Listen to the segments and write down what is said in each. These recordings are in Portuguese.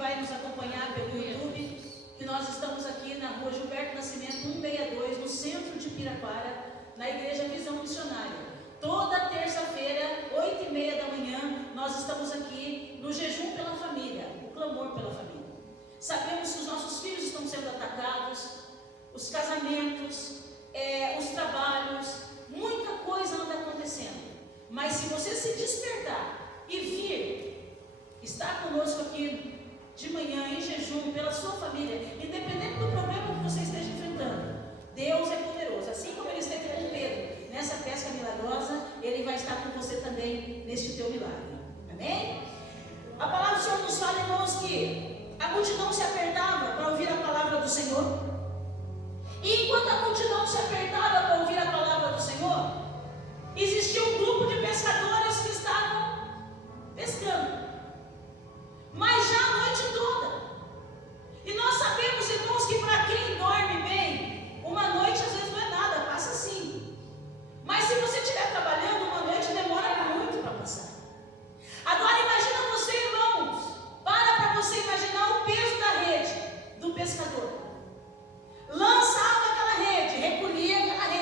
vai nos acompanhar pelo YouTube, que nós estamos aqui na rua Gilberto Nascimento 162, no centro de Piraquara, na Igreja Visão Missionária. Toda terça-feira, 8h30 da manhã, nós estamos aqui no jejum pela família, o clamor pela família. Sabemos que os nossos filhos estão sendo atacados, os casamentos, os trabalhos, muita coisa anda acontecendo. Mas se você se despertar e vir, estar conosco aqui de manhã em jejum pela sua família, independente do problema que você esteja enfrentando, Deus é poderoso. Assim como Ele esteve com Pedro nessa pesca milagrosa, Ele vai estar com você também neste teu milagre. Amém? A palavra do Senhor nos fala, irmãos, que a multidão se apertava para ouvir a palavra do Senhor. E enquanto a multidão se apertava para ouvir a palavra do Senhor, existia um grupo de pescadores que estavam pescando, mas já a noite toda. E nós sabemos, irmãos, que para quem dorme bem, uma noite às vezes não é nada, passa assim. Mas se você estiver trabalhando, uma noite demora muito para passar. Agora imagina você, irmãos, para você imaginar o peso da rede do pescador. Lançava aquela rede, recolhia aquela rede.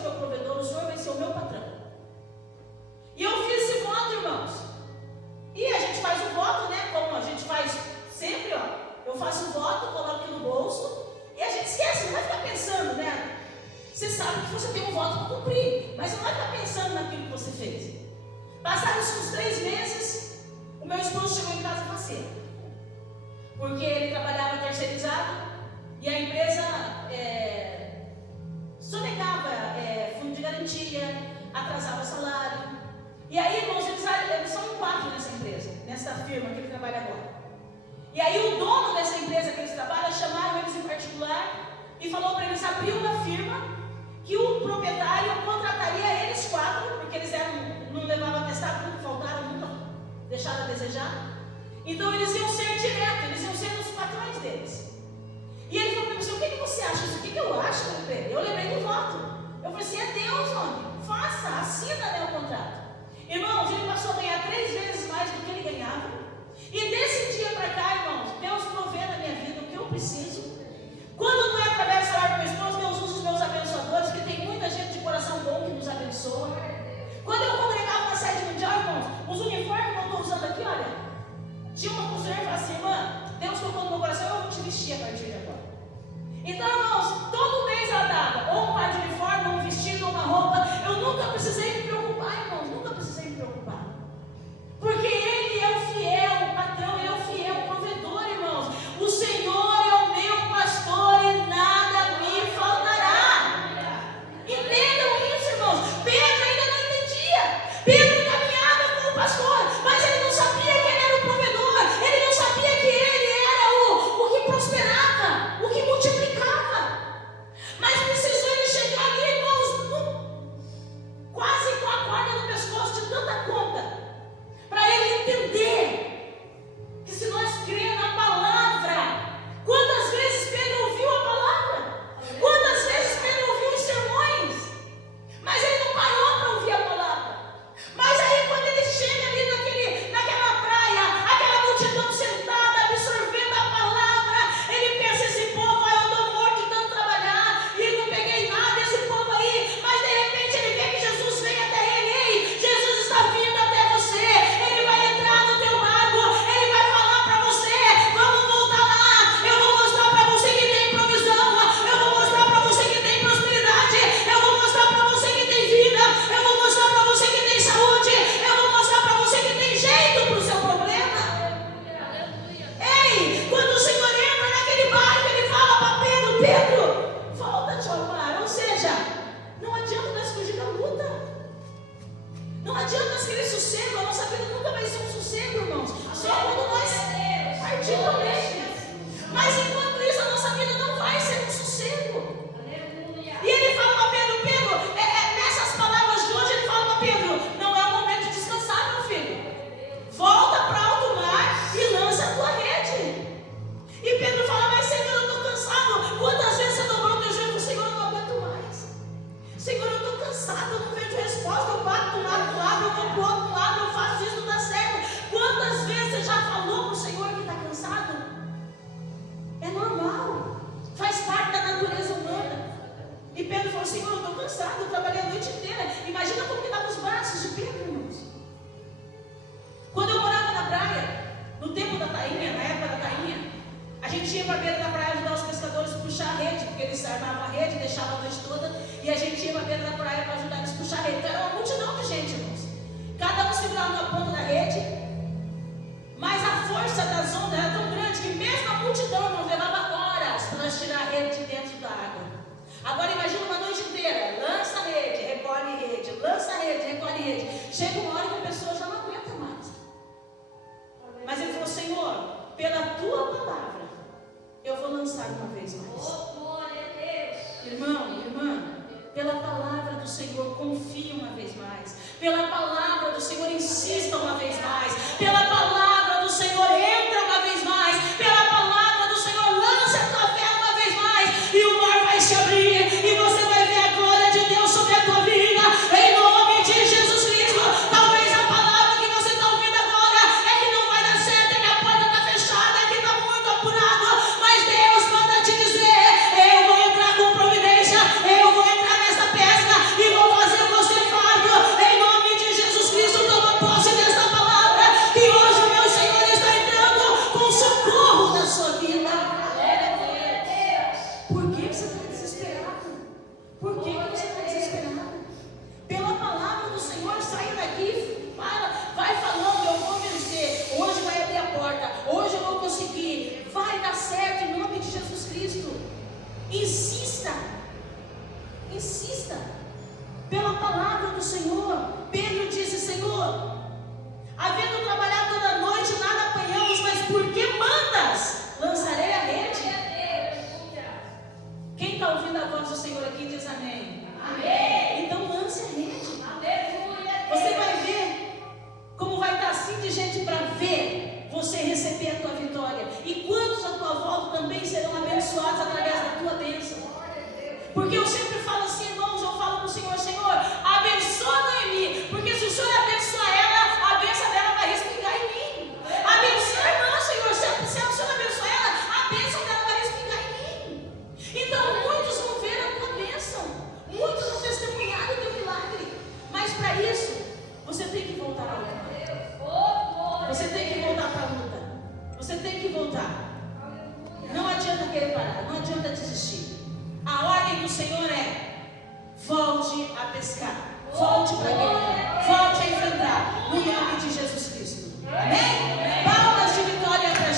o meu provedor, o Senhor vai ser o meu patrão. E eu fiz esse voto, irmãos. E a gente faz o voto, né? Como a gente faz sempre, ó. Eu faço o voto, coloco aqui no bolso. E a gente esquece, não vai ficar pensando, né? Você sabe que você tem um voto para cumprir, mas não vai ficar pensando naquilo que você fez. Passados uns 3 meses, o meu esposo chegou em casa faceiro. Porque ele trabalhava terceirizado e a empresa sonegava fundo de garantia, atrasava salário. E aí, irmãos, eles são 4 nessa empresa, nessa firma que ele trabalha agora. E aí o dono dessa empresa que eles trabalham chamaram eles em particular e falou para eles abrir uma firma que o proprietário contrataria eles 4, porque eles não levavam atestado, nunca faltaram, nunca deixaram a desejar. Então eles iam ser direto, eles iam ser os patrões deles. E ele falou para mim assim: o que você acha? O que eu acho, Felipe? Eu lembrei do voto. Eu falei assim: é Deus, homem, faça, assina, né, o contrato. Irmãos, ele passou a ganhar 3 vezes mais do que ele ganhava. E desse dia para cá, irmãos, Deus provê na minha vida o que eu preciso. Quando não é através do salário do meu esposo, Deus usa os meus abençoadores, que tem muita gente de coração bom que nos abençoa. Quando eu congregava na sede mundial, irmãos, os uniformes que eu estou usando aqui, olha, tinha uma costureira que falava assim: irmã, Deus colocou no meu coração, eu vou te vestir a partir de agora. Então, irmãos, todo mês ela dava ou um par de uniforme, ou um vestido, ou uma roupa. Eu nunca precisei me preocupar, irmãos, nunca precisei me preocupar. Porque Ele é o fiel patrão, Ele é o fiel provedor, irmãos. O Senhor é o meu pastor e nada me faltará. Entendam isso, irmãos. Pedro ainda não entendia. Pedro caminhava com o pastor, mas ele não sabia que ele era o provedor. Ele não sabia que ele era o que prosperava, o que multiplicava. Mas precisou ele chegar ali, irmãos, quase com a corda no pescoço de tanta conta, para ele entender que se nós cremos na palavra, quantas vezes Pedro ouviu a palavra, quantas vezes Pedro ouviu os sermões, mas ele não parou para ouvir a palavra. Mas aí quando ele chega ali naquela praia, aquela multidão sentada, absorvendo a palavra, ele pensa: esse povo, eu estou morto de tanto trabalhar, e não peguei nada, esse povo aí. Mas de repente ele vê que Jesus vem até ele: ei, Jesus está vindo até você, ele vai entrar no teu barco, ele vai falar para você: vamos voltar lá, eu vou mostrar para você que tem provisão, eu vou mostrar para você que tem prosperidade, eu vou mostrar para você que tem vida, eu vou mostrar para você que tem saúde, eu vou mostrar para você que tem jeito para o seu problema. Ei, quando o Senhor entra naquele barco, ele fala para Pedro: Pedro, volta-te ao mar. Ou seja, não adianta nós fugir da luta, não adianta nós querer sossego. A nossa vida nunca vai ser um sossego, irmãos, só quando nós partirmos dele. Mas enquanto isso, a nossa vida não vai ser um sossego. E ele fala para Pedro: Pedro, nessas palavras de hoje, ele fala para Pedro: não é o momento de descansar, meu filho. Volta para alto mar e lança a tua rede. E Pedro fala: mas Senhor, eu estou cansado. Quantas vezes você dobrou o teu joelho? Senhor, eu não aguento mais. Senhor, eu estou cansado, eu não vejo resposta. Eu bato de um lado, eu vou para o outro lado, eu faço isso, não dá certo. Quantas vezes você já falou para o Senhor que está cansado? É normal, faz parte da natureza humana. E Pedro falou: Senhor, eu estou cansado, eu trabalhei a noite inteira. Imagina como que estavam os braços de Pedro, irmãos. Quando eu morava na praia, no tempo da tainha, na época da tainha, a gente ia para a beira da praia ajudar os pescadores a puxar a rede, porque eles armavam a rede, deixavam a noite toda, e a gente ia para a beira da praia para ajudar eles a puxar a rede. Então era uma multidão de gente, irmãos. Cada um segurava na ponta da rede, mas a força das ondas era tão grande que mesmo a multidão, irmãos, levava horas para nós tirar a rede de dentro da água. Agora imagina uma noite inteira: lança a rede, recolhe rede, lança a rede, recolhe rede. Chega uma hora que a pessoa já não aguenta mais. Mas ele falou: Senhor, pela tua palavra, eu vou lançar uma vez mais. Irmão, irmã, pela palavra do Senhor, confie uma vez mais. Pela palavra do Senhor, insista uma vez mais. Pela palavra do Senhor, entra uma vez mais. Pela palavra do Senhor, lança a tua fé uma vez mais. E o mar vai se abrir, e você vai ver a glória de Deus sobre a tua vida, em nome de Jesus Cristo. Talvez a palavra que você está ouvindo agora é que não vai dar certo, é que a porta está fechada, é que está muito apurado. Mas Deus manda te dizer: eu vou entrar com providência, eu vou entrar nessa pesca, pescar. Volte para a guerra. Volte a enfrentar. No nome de Jesus Cristo. Amém?